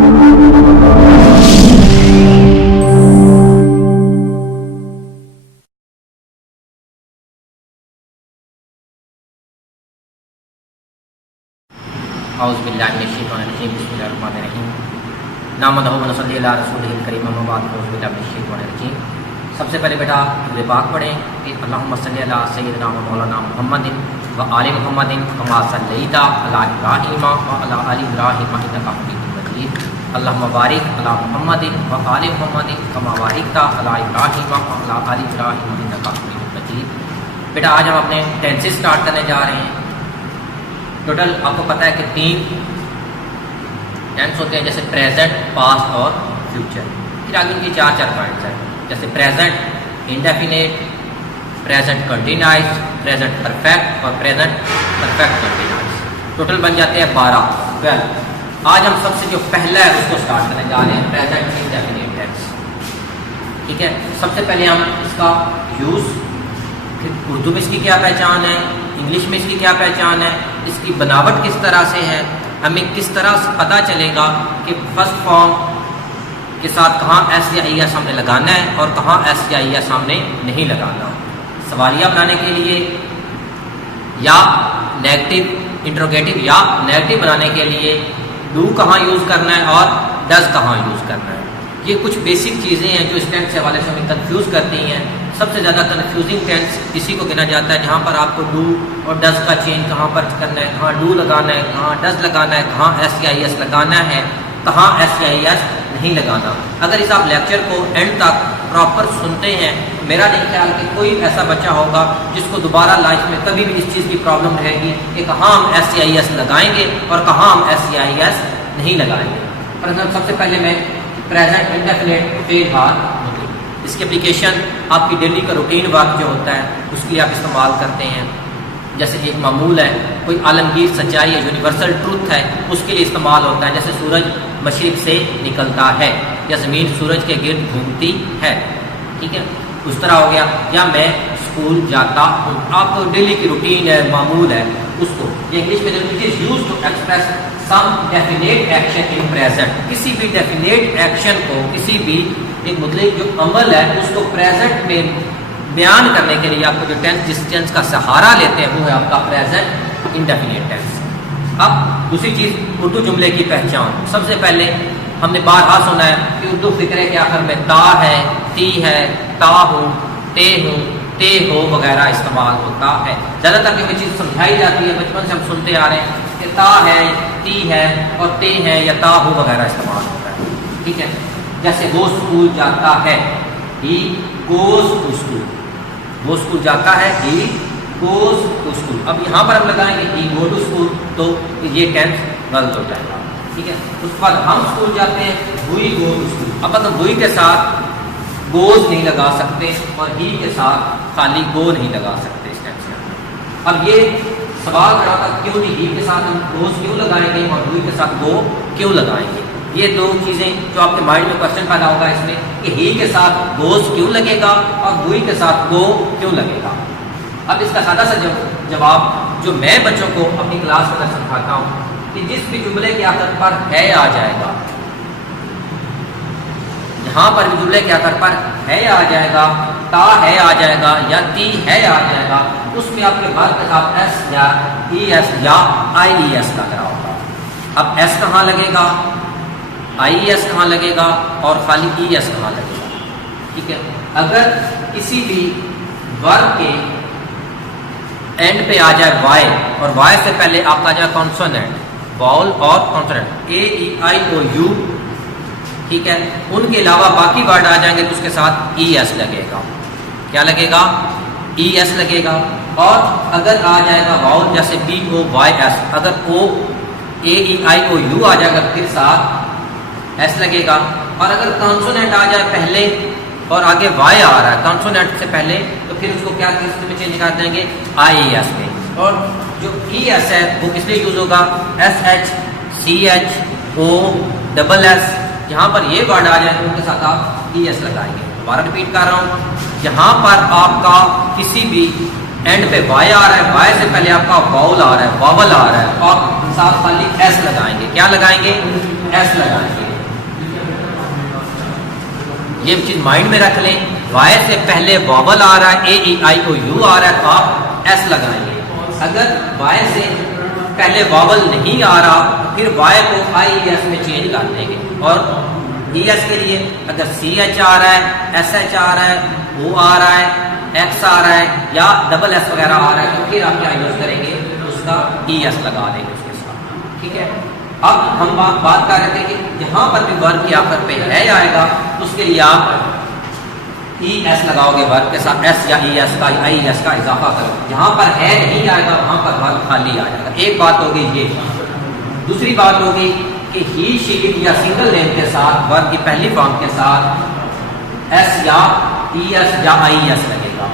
اعوذ باللہ من الشیطان الرجیم بسم اللہ الرحمن الرحیم نحمدہ و نصلی علی رسولہ الکریم اما بعد اعوذ باللہ من الشیطان الرجیم۔ سب سے پہلے بیٹا درود پاک پڑھیں کہ اللہم صلی علی سیدنا و مولانا محمد و آل محمد کما صلیت علی ابراہیم و علی آل ابراہیم انک حمید مجید، اللہم بارک علی محمد و آل محمد کما بارکت علی ابراہیم و علی آل ابراہیم انک حمید مجید۔ بیٹا آج ہم اپنے ٹینسز سٹارٹ کرنے جا رہے ہیں۔ ٹوٹل آپ کو پتہ ہے کہ 3 ٹینس ہوتے ہیں، جیسے پریزنٹ، پاسٹ اور فیوچر۔ پھر آگے ان کی 4 پوائنٹس ہیں، جیسے present indefinite, present continuous, present perfect اور پریزنٹ پرفیکٹ کنٹینیوس۔ ٹوٹل بن جاتے ہیں 12۔ آج ہم سب سے جو پہلا ہے اس کو سٹارٹ کرنے جا رہے ہیں، پریزنٹ انڈیفینیٹ ٹینس۔ ٹھیک ہے، سب سے پہلے ہم اس کا یوز، پھر اردو میں اس کی کیا پہچان ہے، انگلش میں اس کی کیا پہچان ہے، اس کی بناوٹ کس طرح سے ہے، ہمیں کس طرح سے پتہ چلے گا کہ فرسٹ فارم کے ساتھ کہاں ایس یا ای ایس ہم نے لگانا ہے اور کہاں ایس یا ای ایس ہم نے نہیں لگانا۔ سوالیہ بنانے کے لیے یا نیگیٹو انٹروگیٹو یا نیگیٹو بنانے کے لیے ڈو کہاں یوز کرنا ہے اور ڈز کہاں یوز کرنا ہے۔ یہ کچھ بیسک چیزیں ہیں جو اس ٹینس کے حوالے سے ہمیں کنفیوز کرتی ہیں۔ سب سے زیادہ کنفیوزنگ ٹینس اسی کو گنا جاتا ہے جہاں پر آپ کو ڈو اور ڈز کا چینج کہاں پر کرنا ہے، کہاں ڈو لگانا ہے، کہاں ڈز لگانا ہے، کہاں ایس یا ای ایس لگانا ہے، کہاں ایس یا ای ایس نہیں لگانا۔ اگر اس آپ لیکچر کو اینڈ تک پراپر سنتے ہیں، میرا نہیں خیال کہ کوئی ایسا بچہ ہوگا جس کو دوبارہ لائف میں کبھی بھی اس چیز کی پرابلم رہے گی کہ کہاں ہم ایس یا ای ایس لگائیں گے اور کہاں ہم ایس یا ای ایس نہیں لگائیں گے۔ فار ایگزامپل سب سے پہلے میں پریزنٹ انڈیفینیٹ فعل حال، اس کی اپلیکیشن آپ کی ڈیلی کا روٹین ورک جو ہوتا ہے اس کے لیے آپ استعمال کرتے ہیں۔ جیسے ایک معمول ہے، کوئی عالمگیر سچائی ہے، یونیورسل ٹروتھ ہے، اس کے لیے استعمال ہوتا ہے۔ جیسے سورج مشرق سے نکلتا ہے یا زمین سورج کے گرد گھومتی ہے، ٹھیک ہے، اس طرح ہو گیا۔ یا میں اسکول جاتا ہوں، آپ کو ڈیلی کی روٹین ہے، معمول ہے، اس کو انگلش میں it is used to express some definite action in present. کسی بھی ڈیفینیٹ ایکشن کو، کسی بھی ایک مطلق جو عمل ہے اس کو پریزنٹ میں بیان کرنے کے لیے آپ کو جو ٹینس، جس ٹینس کا سہارا لیتے ہیں وہ ہے آپ کا پریزنٹ انڈیفینیٹ ٹینس۔ اب دوسری چیز، اردو جملے کی پہچان۔ سب سے پہلے ہم نے بارہا سنا ہے کہ اردو فقرے کے آخر میں تا ہے، تی ہے، تا ہوں، تے ہو وغیرہ استعمال ہوتا ہے۔ زیادہ تر یہ چیز سمجھائی جاتی ہے، بچپن سے ہم سنتے آ رہے ہیں کہ تا ہے، تی ہے اور تے ہے یا تا ہو وغیرہ استعمال ہوتا ہے، ٹھیک ہے۔ جیسے وہ اسکول جاتا ہے، ہی گوز ٹو اسکول، وہ اسکول جاتا ہے، ہی گوز ٹو اسکول۔ اب یہاں پر ہم لگائیں گے ہی گو ٹو اسکول تو یہ ٹینس غلط ہو جائے گا، ٹھیک ہے۔ اس کے بعد ہم اسکول جاتے ہیں، وی گو ٹو اسکول۔ اب ہم وی کے ساتھ گوز نہیں لگا سکتے اور ہی کے ساتھ خالی گو نہیں لگا سکتے اس ٹینس کے اندر۔ اب یہ سوال کھڑا تھا کیوں نہیں، ہی کے ساتھ ہم گوز کیوں لگائیں گے اور وی کے ساتھ گو کیوں لگائیں گے۔ یہ 2 چیزیں جو آپ کے مائنڈ میں کوشچن پیدا ہوگا اس میں کہ ہی کے ساتھ گوز کیوں لگے گا اور وی کے ساتھ گو کیوں لگے گا۔ اب اس کا سادہ سا جواب جو میں بچوں کو اپنی کلاس میں سکھاتا ہوں کہ جس بھی جملے کے آخر پر ہے آ جائے گا، جہاں پر بھی جملے کے آخر پر ہے آ جائے گا، تا ہے آ جائے گا یا تی ہے آ جائے گا، اس میں آپ کے بعد کے ساتھ ایس یا ای ایس یا آئی ای ایس لگ رہا ہوگا۔ اب ایس کہاں لگے گا، آئی ایس کہاں لگے گا اور خالی ای ایس کہاں لگے گا، ٹھیک ہے۔ اگر کسی بھی ورب کے اینڈ پہ آ جائے وائی اور وائی سے پہلے آپ کا جائے کانسوننٹ، واؤل اور کانسوننٹ، اے ای آئی او یو، ٹھیک ہے، ان کے علاوہ باقی ورڈ آ جائیں گے تو اس کے ساتھ ای ایس لگے گا۔ کیا لگے گا، ای ایس لگے گا۔ اور اگر آ جائے گا واؤل جیسے بی او وائی ایس، اگر او اے ای آئی او یو آ جائے گا پھر ساتھ ایس لگے گا۔ اور اگر کانسوننٹ آ جائے پہلے اور آگے وائی آ رہا ہے کانسوننٹ سے پہلے تو پھر اس کو کیا کس میں چینج کر دیں گے، آئی ای ایس میں۔ اور جو ای ایس ہے وہ کس لیے یوز ہوگا، S H C H O double S, جہاں پر یہ ورڈ آ جائے تو ان کے ساتھ آپ ای ایس لگائیں گے۔ دوبارہ ریپیٹ کر رہا ہوں، جہاں پر آپ کا کسی بھی اینڈ پہ وائی آ رہا ہے، وائی سے پہلے آپ کا واؤل آ رہا ہے، واول آ رہا ہے، اور ساتھ خالی ایس لگائیں گے۔ کیا لگائیں گے، ایس لگائیں گے۔ یہ چیز مائنڈ میں رکھ لیں، وائے سے پہلے واول آ رہا ہے، اے ای آئی او یو آ رہا ہے تو آپ ایس لگائیں گے. اگر وائے سے پہلے واول نہیں آ رہا پھر وائے کو آئی ایس میں چینج کر دیں گے. اور ای ایس کے لیے اگر سی ایچ آ رہا ہے، ایس ایچ آ رہا ہے، او آ رہا ہے، ایکس آ رہا ہے یا ڈبل ایس وغیرہ آ رہا ہے تو پھر آپ کیا یوز کریں گے، اس کا ای ایس لگا دیں گے اس کے ساتھ. ٹھیک ہے. اب ہم بات کر رہے تھے کہ جہاں پر بھی ورب کے آخر پہ ہے آئے گا اس کے لیے آپ ای ایس لگاؤ گے ورب کے ساتھ، ایس یا ای ایس کا آئی ایس کا اضافہ کرو. جہاں پر ہے نہیں آئے گا وہاں پر ورب خالی آ جائے گا. ایک بات ہوگی یہ. دوسری بات ہوگی کہ ہی شی اٹ یا سنگل نیم کے ساتھ ورب کی پہلی فارم کے ساتھ ایس یا ای ایس یا آئی ایس لگے گا.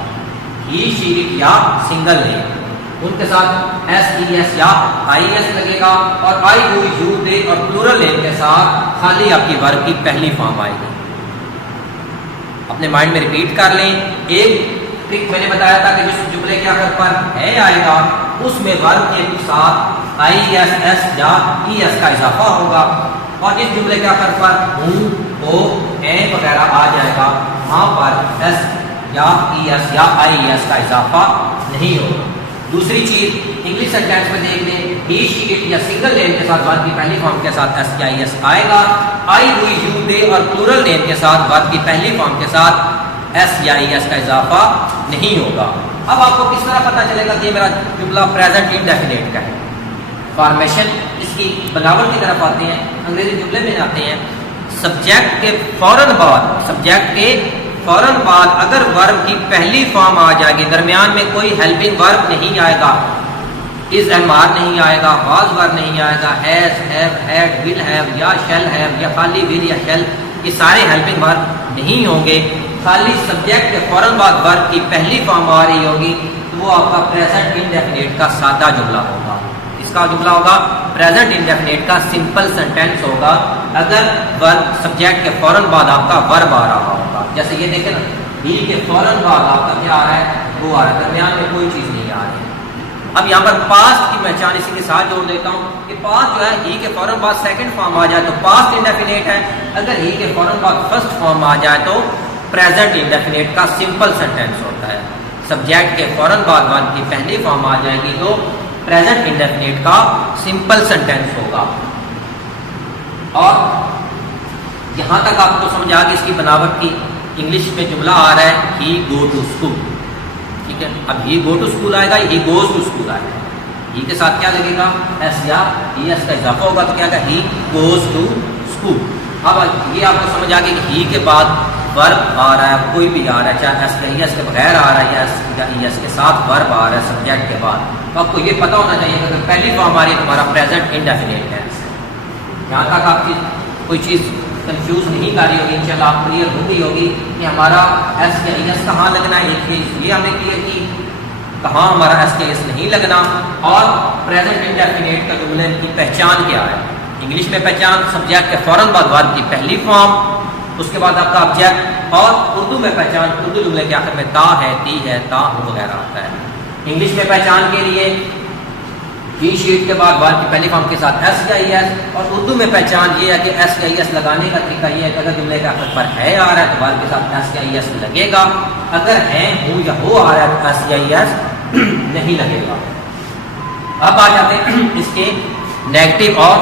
ہی شی اٹ یا سنگل نیم ان کے ساتھ ایس ای ایس یا آئی ایس لگے گا. اور آئی یو یو دے اور پلورل نیم کے ساتھ خالی آپ کی ورب کی پہلی فارم آئے گی. اپنے مائنڈ میں ریپیٹ کر لیں. ایک ٹرک میں نے بتایا تھا کہ جس جملے کے آخر پر ہے آئے گا اس میں ورب کے ساتھ آئی ایس ایس یا ای ایس کا اضافہ ہوگا. اور اس جملے کے آخر پر ہوں ہو اے وغیرہ آ جائے گا وہاں پر ایس یا ای ایس یا آئی ایس کا اضافہ نہیں ہوگا. دوسری چیز انگلش سینٹینس میں دیکھ لیں. ہی شی اٹ یا سنگل نیم کے ساتھ ورب کی پہلی فارم کے ساتھ ایس یا ای ایس آئے گا. آئی وی یو دے اور پلورل نیم کے ساتھ ورب کی پہلی فارم کے ساتھ ایس یا ای ایس کا اضافہ نہیں ہوگا. اب آپ کو کس طرح پتہ چلے گا کہ میرا جملہ پریزنٹ انڈیفینیٹ کا ہے؟ فارمیشن اس کی بناوٹ کی طرف آتے ہیں. انگریزی جملے میں آتے ہیں سبجیکٹ کے فوراً بعد اگر ورب کی پہلی فارم آ جائے گی، درمیان میں کوئی ہیلپنگ ورب نہیں آئے گا، از ایم آر نہیں آئے گا، واز ورب نہیں آئے گا، has have had will have یا شیل ہیو یا خالی ول یا شیل، یہ سارے ہیلپنگ ورب نہیں ہوں گے. خالی سبجیکٹ کے فوراً بعد ورب کی پہلی فارم آ رہی ہوگی تو وہ آپ کا پریزنٹ انڈیفینیٹ کا سادہ جملہ ہوگا. اس کا جملہ ہوگا پریزنٹ انڈیفینیٹ کا سمپل سینٹینس ہوگا اگر ورب سبجیکٹ کے فوراً بعد آپ کا ورب آ رہا ہوگا. جیسے یہ دیکھیں نا، ہی کے فوراً بعد آپ کا کیا آ رہا ہے، وہ آ رہا ہے، درمیان میں کوئی چیز نہیں آ رہی. اب یہاں پر پاسٹ کی پہچان اسی کے ساتھ جوڑ دیتا ہوں کہ پاسٹ جو ہے ہی کے فوراً بعد سیکنڈ فارم آ جائے تو پاسٹ انڈیفینیٹ ہے. اگر ہی کے فوراً بعد فرسٹ فارم آ جائے تو پریزنٹ انڈیفینیٹ کا سمپل سینٹینس ہوتا ہے. سبجیکٹ کے فوراً بعد ورب کی پہلی فارم آ جائے گی تو پریزنٹ انڈیفینیٹ کا سمپل سینٹینس ہوگا. اور یہاں تک آپ کو سمجھ آ گئی اس کی بناوٹ کی. انگلش میں جملہ آ رہا ہے ہی گو ٹو اسکول. ٹھیک ہے. اب ہی گو ٹو اسکول آئے گا، ہی گوز ٹو اسکول آئے گا. ہی کے ساتھ کیا لگے گا، ایس یا ای ایس کا اضافہ ہوگا تو کیا ہوگا، ہی گوز ٹو اسکول. اب یہ آپ کو سمجھ آ گئی کہ ہی کے بعد ورب آ رہا ہے، کوئی بھی آ رہا ہے، چاہے ایس یا ای ایس کے بغیر آ رہا ہے یا ایس یا ای ایس کے ساتھ ورب آ رہا ہے سبجیکٹ کے بعد، تو آپ کو یہ پتا ہونا چاہیے کہ اگر پہلی فارم آ رہی ہے تو ہمارا پریزنٹ انڈیفینیٹ ہے. یہاں تک آپ کی کوئی چیز کنفیوز نہیں کر رہی ہوگی، انشاءاللہ آپ کلیئر ہو گئی ہوگی کہ ہمارا ایس یا ای ایس کہاں لگنا ہے. یہ ہم نے کلیئر کی کہاں ہمارا ایس یا ای ایس نہیں لگنا. اور پریزنٹ انڈیفینیٹ کا جملے کی پہچان کیا ہے. انگلش میں پہچان سبجیکٹ کے فوراً بعد ورب کی پہلی فارم، اس کے بعد آپ کا آبجیکٹ. اور اردو میں پہچان اردو جملے کے آخر میں تا ہے، تی ہے، تا ہو وغیرہ آتا ہے. انگلش میں پہچان کے لیے ہی شیٹ کے بعد ورب کی پہلی فارم کے ساتھ ایس یا ای ایس. اور اردو میں پہچان یہ ہے کہ ایس یا ای ایس لگانے کا طریقہ یہ ہے کہ اگر جملے کے آخر پر ہے آ رہا ہے تو ورب کے ساتھ ایس یا ای ایس لگے گا، اگر ہے ہوں یا ہو آ رہا ہے تو ایس یا ای ایس نہیں لگے گا. اب آ جاتے ہیں اس کے نیگیٹو اور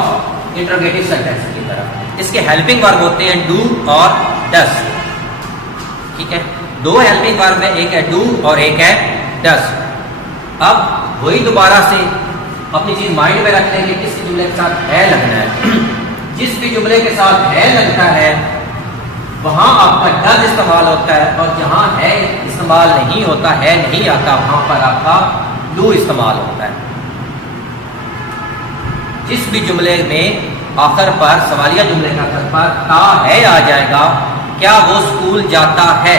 انٹروگیٹو سینٹینس کی طرف. اس کے ہیلپنگ ورب ہوتے ہیں ڈو اور ڈز. ٹھیک ہے. دو ہیلپنگ ورب ہے، ایک ہے ڈو اور ایک ہے ڈز. اب وہی دوبارہ سے اپنی چیز مائنڈ میں رکھ لیں کہ کس جملے کے ساتھ ہے لگنا ہے. جس بھی جملے کے ساتھ ہے لگتا ہے وہاں آپ کا ڈز استعمال ہوتا ہے، اور جہاں ہے استعمال نہیں ہوتا، ہے نہیں آتا، وہاں پر آپ کا ڈو استعمال ہوتا ہے. جس بھی جملے میں آخر پر سوالیہ جملے کے آخر پر تا ہے آ جائے گا، کیا وہ اسکول جاتا ہے،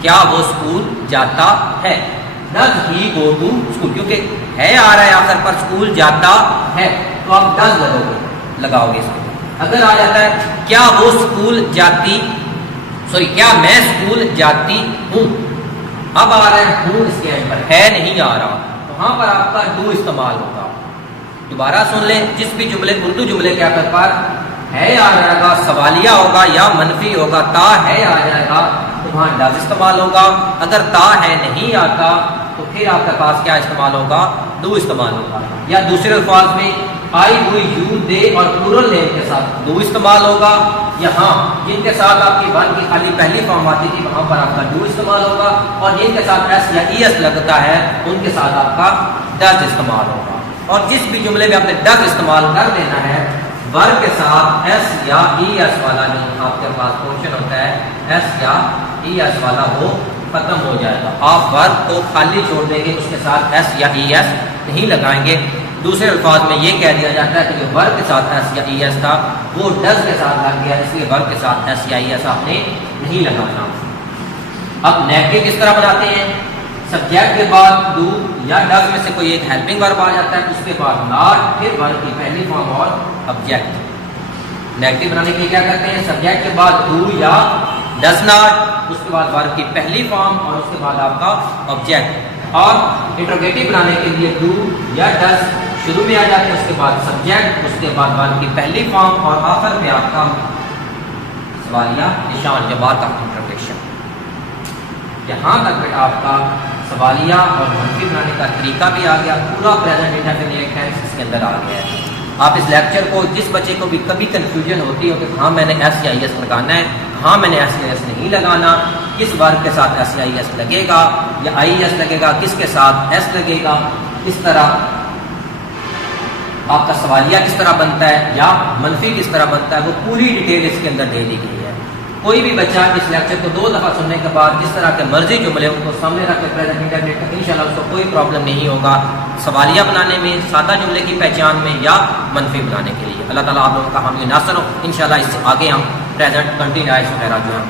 کیا وہ اسکول جاتا ہے. Does he go to school, کیونکہ ہے آ رہا ہے آخر پر اسکول جاتا ہے تو آپ ڈز لگاؤ گے اس کو. اگر آ جاتا ہے کیا وہ اسکول جاتی، کیا میں اسکول جاتی ہوں، اب آ رہا ہے ہوں اس کے اینڈ پر، ہے نہیں آ رہا، تو وہاں پر آپ کا ڈو استعمال ہوگا. دوبارہ سن لیں، جس بھی جملے اردو جملے کے آخر پر ہے آ جائے گا سوالیہ ہوگا یا منفی ہوگا، تا ہے آ جائے گا تو وہاں ڈز استعمال ہوگا، اگر تا ہے نہیں آتا تو پھر آپ کے پاس کیا استعمال ہوگا، ڈو استعمال ہوگا، یا دوسرے الفاظ میں آئی ہوئی یو دے اور پلورل نیم کے ساتھ ڈو استعمال ہوگا، یہاں جن کے ساتھ آپ کی ون کی خالی پہلی فارم آتی تھی وہاں پر آپ کا ڈو استعمال ہوگا، اور جن کے ساتھ ایس یا ای ایس لگتا ہے ان کے ساتھ آپ کا ڈز استعمال ہوگا۔ اور جس بھی جملے میں آپ نے ڈز استعمال کر دینا ہے ورب کے ساتھ ایس یا ای ایس والا جو آپ کے پاس پورشن ہوتا ہے ایس یا ای ایس والا وہ ختم ہو جائے گا، آپ ورب کو خالی چھوڑ دیں گے، اس کے ساتھ ایس یا ای ایس نہیں لگائیں گے۔ دوسرے الفاظ میں یہ کہہ دیا جاتا ہے کہ جو ورب کے ساتھ ایس یا ای ایس تھا وہ ڈز کے ساتھ لگ گیا، اس لیے ورب کے ساتھ ایس یا ای ایس آپ نے نہیں لگانا۔ اب نیگیٹو کس طرح بناتے ہیں، سبجیکٹ کے بعد ڈو یا ڈز میں سے کوئی ایک ہیلپنگ ورب آ جاتا ہے، اس کے بعد ناٹ، پھر ورب کی پہلی فارم اور آبجیکٹ۔ نیگیٹو بنانے کے لیے کیا کرتے ہیں، سبجیکٹ کے بعد ڈو یا ڈز ناٹ، اس کے بعد ورب کی پہلی فارم اور اس کے بعد آپ کا آبجیکٹ۔ اور انٹروگیٹو بنانے کے لیے ڈو یا ڈز شروع میں آ جاتے ہیں، اس کے بعد سبجیکٹ، اس کے بعد ورب کی پہلی فارم اور آخر میں آپ کا سوالیہ نشان یا بات آف انٹروگیشن۔ یہاں تک بیٹا آپ کا سوالیہ اور منفی بنانے کا طریقہ بھی آ گیا، پورا پریزنٹ انڈیفینٹ ٹینس اس کے اندر آ گیا ہے۔ آپ اس لیکچر کو جس بچے کو بھی کبھی کنفیوژن ہوتی ہو کہ ہاں میں نے ایس یا ای ایس لگانا ہے، ہاں میں نے ایس یا ایس نہیں لگانا، کس ورب کے ساتھ ایس یا ای ایس لگے گا یا آئی ایس لگے گا، کس کے ساتھ ایس لگے گا، کس طرح آپ کا سوالیہ کس طرح بنتا ہے یا منفی کس طرح بنتا ہے، وہ پوری ڈیٹیل اس کے اندر دے دی گئی ہے۔ کوئی بھی بچہ اس لیکچر کو 2 دفعہ سننے کے بعد جس طرح کے مرضی جملے ان کو سامنے رکھ کے پریزنٹ انڈیفینٹ کا انشاءاللہ اس کو کوئی پرابلم نہیں ہوگا سوالیہ بنانے میں، سادہ جملے کی پہچان میں یا منفی بنانے کے لیے۔ اللہ تعالیٰ آپ لوگوں کا حامی ناصر ہو، انشاءاللہ اس سے آگے ہم پریزنٹ کنٹینیوس وغیرہ جو ہے